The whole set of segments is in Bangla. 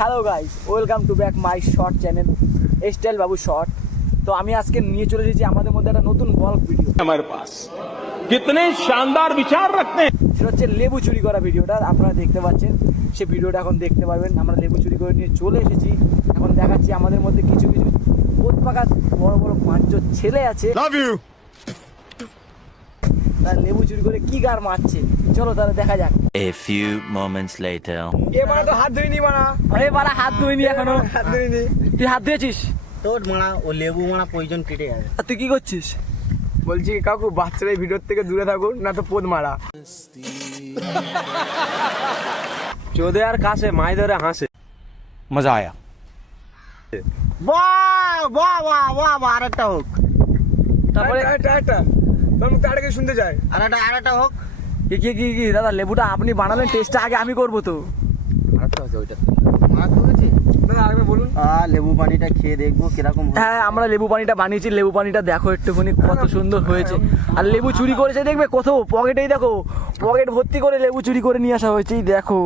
Hello guys welcome to back my short channel style Babu short তো আমি আজকে নিয়ে চলে এসেছি আমাদের মধ্যে একটা নতুন বল ভিডিও আমার পাস। কিতনে শানদার বিচার রাখতে হ্যাঁ। সেটা হচ্ছে লেবু চুরি করা ভিডিওটা আপনারা দেখতে পাচ্ছেন। সে ভিডিওটা এখন দেখতে পারবেন। আমরা লেবু চুরি করে নিয়ে চলে এসেছি। এখন দেখাচ্ছি আমাদের মধ্যে কিছু কিছু বড় বড় পাঁচজন ছেলে আছে। লাভ ইউ তার লেবু চুরি করে কি গার মারছে? চলো তাহলে দেখা যাক। A few moments later. এ বাড়া তো হাত ধুইনি বাড়া। আরে বাড়া হাত ধুইনি এখনও। হাত ধুইনি। তুই হাত ধুয়েছিস? তোর মারা ও লেবু মারা প্রয়োজন কেটে যাবে আর তুই কি করছিস? বলছি কাকু বাচ্চারা ভিডিওর থেকে দূরে থাকুন না তো পোদ মারা। চোদে আর কাছে মাই ধরে হাসে। মজা আয়া। বা বাহ বা বা আরেকটা হোক। তারপরে একটা একটা তাড়াকে শুনতে চাই। আরেকটা আরেকটা হোক। কি কি কি কি? দাদা লেবুটা আপনি বানালেন টেস্টটা আগে আমি করব তো। মারা তো গেছে দাদা আরেকবার বলুন। আ লেবু পানিটা খেয়ে দেখব কীরকম হ্যাঁ। আমরা লেবু পানিটা বানিয়েছি লেবু পানিটা দেখো একটুখানি কত সুন্দর হয়েছে। আর লেবু চুরি করেছে দেখবে কত পকেটেই দেখো পকেট ভর্তি করে লেবু চুরি করে নিয়ে আসা হয়েছে দেখো।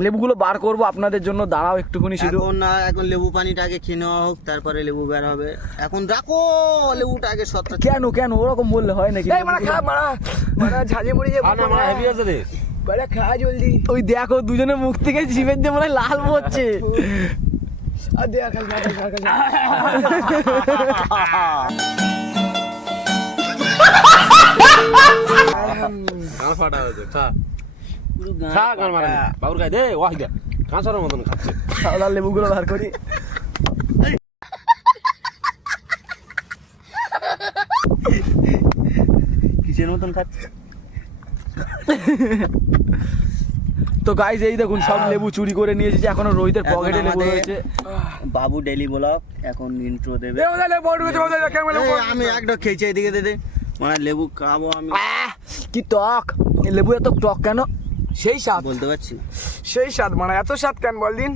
লেবুগুলো বার করব আপনাদের জন্য দাঁড়াও একটুখানি শুধু। এখন না এখন লেবু পানিটা আগে খেয়ে নেওয়া হোক তারপরে লেবু বের হবে। এখন রাখো লেবুটা আগে সত্তা কেন কেন? ওরকম বললে হয় নাকি? এই মারা খা মারা। মারা ঝালিয়ে মরে যাব হেভি আছে রে। খা জলদি। ওই দেখো দুজনের মুখ থেকে জিভের দিয়ে মনে হয় লাল পড়ছে। আর দে খা খা খা। খা মারা বাবুর গায়ে দে ওয়াহ গা কাঁচার মতন খাচ্ছে। লেবুগুলো বার করি। কিসের মতন খাচ্ছে? তো গাইজ এই দেখুন সব লেবু চুরি করে নিয়ে এসেছি। এখনও রোহিতের পকেটে লেবু রয়েছে। বাবু ডেলি ব্লগ এখন ইন্ট্রো দেবে। দে আমি একটা খেয়েছি এদিকে দে দে। মানে লেবু খাব আমি। কি টক। এই লেবু এত টক কেন? সেই স্বাদ বলতে পারছি না সেই স্বাদ মারা এত স্বাদ কেন বল দিন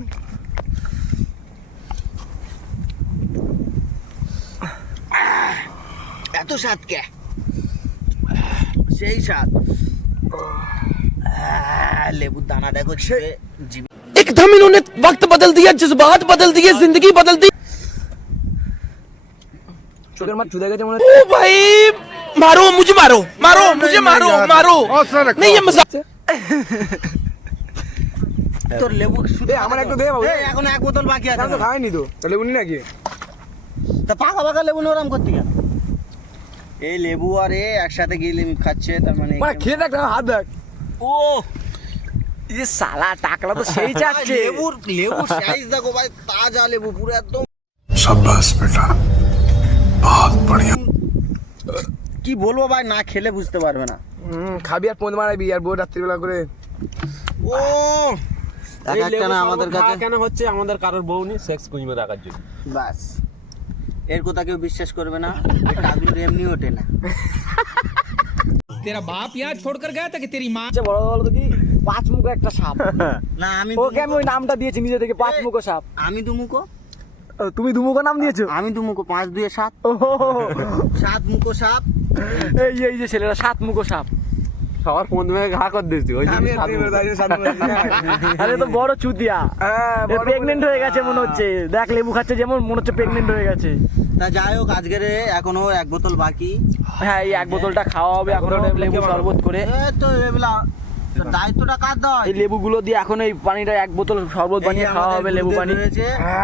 এত স্বাদ কে সেই স্বাদ আহ, লেবুর দানা দেখো জিভে জিভে एकदम इन्होंने वक्त बदल दिया जज्बात बदल दिए जिंदगी बदल दी চোখের মাছ চুদে গেছে মনে ओ भाई मारो मुझे मारो मारो मुझे मारो मारो नहीं ये मजाक হ্যাঁ। তোর লেবু শুধু আমার একটু দে বাবু। এখন এক বোতল বাকি আছে তো খাইনি তো। নাকি? তা পাকা পাকা লেবু নরম করতে গেল এই লেবু আর এ একসাথে গেলে খাচ্ছে তার মানে খেয়ে দেখ হাত দেখ। ও সালা টাকলা তো সেই যাচ্ছে লেবুর লেবু সাইজ দেখো ভাই তাজা লেবু পুরো একদম সাব্বাস বেটা। বহুত কি বলব ভাই? না খেলে বুঝতে পারবে না। হুম, খাবি আর পোঁদ মারাবি আর বউ রাত্রিবেলা করে। ও! এক একটা না আমাদের কাছে। কেন হচ্ছে? আমাদের কারোর বউ নেই সেক্স কুইমে রাখার জন্য। বাস। এর কথা কেউ বিশ্বাস করবে না। এই এমনি ওঠে না। আচ্ছা, বড় বলো তো কি? পাঁচ মুখো একটা সাপ। না আমি ওকে আমি ওই নামটা দিয়েছি নিজে থেকে পাঁচ মুখো সাপ? আমি দুমুখো। ও, তুমি দুমুখো নাম দিয়েছ? আমি দুমুখো পাঁচ দুয়ে সাত। ও সাত মুখো সাপ। এই এই যে ছেলেরা সাত মুখো সাপ। সবার ফোন মেয়ে ঘা কর দিয়েছি ওই আর হ্যাঁ। তো বড় চুতিয়া। হ্যাঁ, প্রেগনেন্ট হয়ে গেছে মনে হচ্ছে। দেখ লেবু খাচ্ছে যেমন মনে হচ্ছে প্রেগনেন্ট হয়ে গেছে। তা যাই হোক আজকের এখনও এক বোতল বাকি। হ্যাঁ এই এক বোতলটা খাওয়া হবে এখন লেবু শরবত করে। এ তো এগুলা দায়িত্বটা কার দেওয়া এই লেবুগুলো দিয়ে এখন এই পানিটা এক বোতল শরবত বানিয়ে খাওয়া হবে লেবু পানি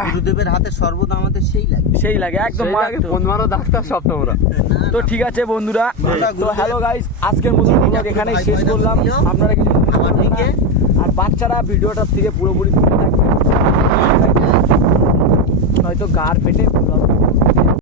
গুরুদেবের হাতে শরবত আমাদের সেই লাগে। সেই লাগে একদম। আগে ফোন মারো ডাক্তার সব তোমরা। তো ঠিক আছে বন্ধুরা তো হ্যালো গাইস আজকের মতো ব্লগ এখানেই শেষ করলাম। আপনারা কিছু আমার দিকে। আর বাচ্চারা ভিডিওটার থেকে পুরোপুরি হয়তো গার পেটে